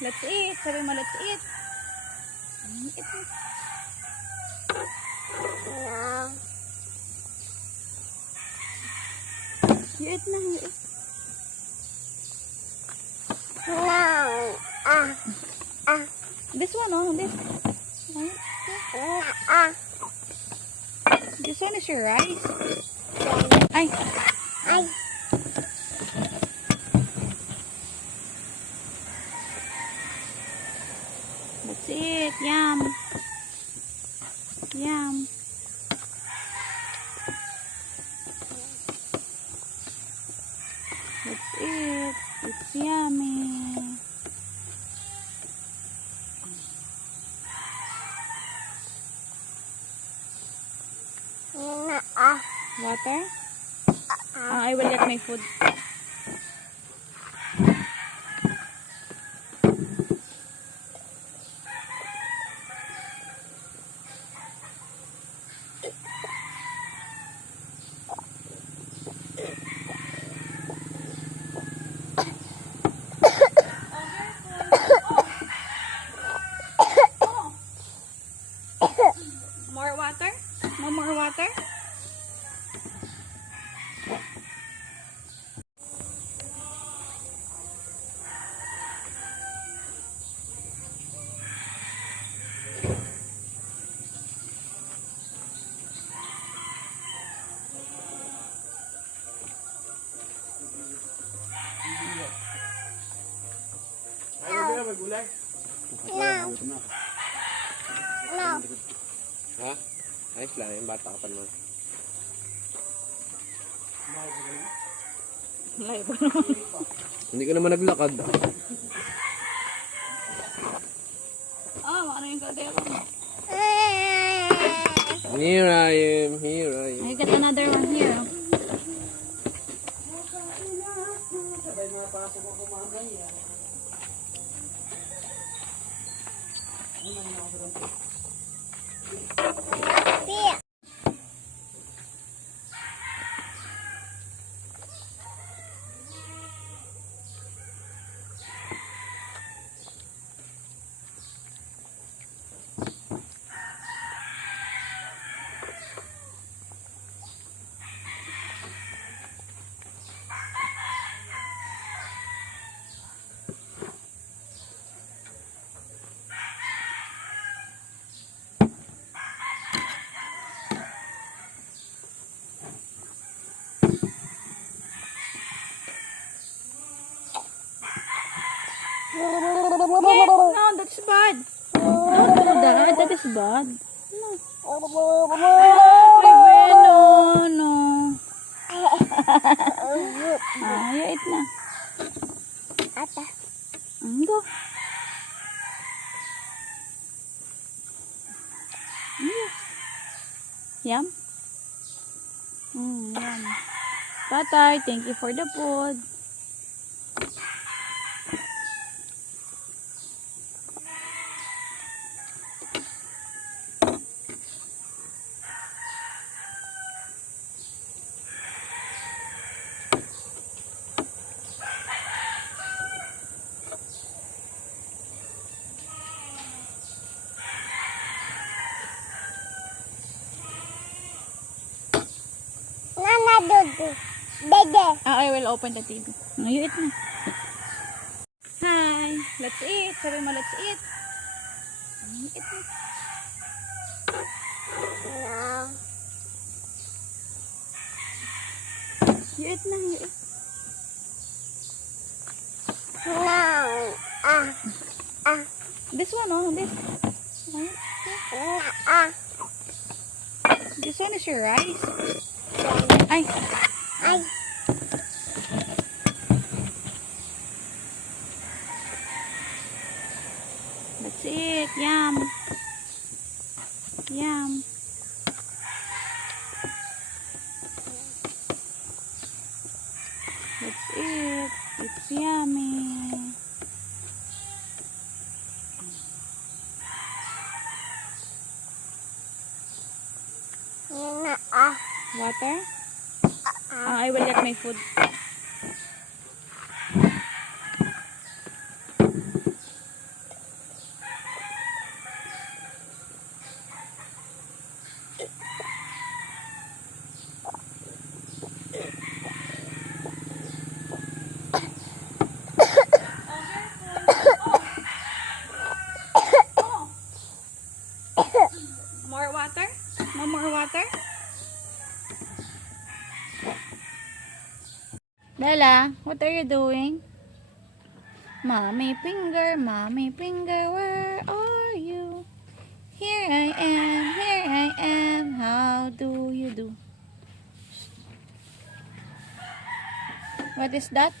Let's eat. Sabi mo, let's eat. Eat mo. No. You eat na, you eat. No. This one, oh, this. This one is your rice. Ay. Ay. Let's eat. Yum. Yum. Let's eat. It's yummy. Water? I will get my food. More water? No more water? Gulay? No. No. Ha? Ayos lang, yung bata ka pa naman. Layo ba naman? Hindi ka naman naglakad. Ano yung kagaya ko? Here I am, here I am. I got another one here. Here. No, that's bad. Don't do that. That is bad. No. No, no. You eat na. Ata. Go. Yum. Yum. Tatay, thank you for the food. Nana Dudu. Dede. I will open the TV. You eat na. Hi. Let's eat. Sabi mo, let's eat. Eat na. No. You eat na. You eat. No. This one, oh. This. This one is your rice. Ay. Ay. Let's eat. Yum. Yum. Let's eat. It's yummy. Water? I will get my food. Lola, what are you doing? Mommy finger, where are you? Here I am, how do you do? What is that?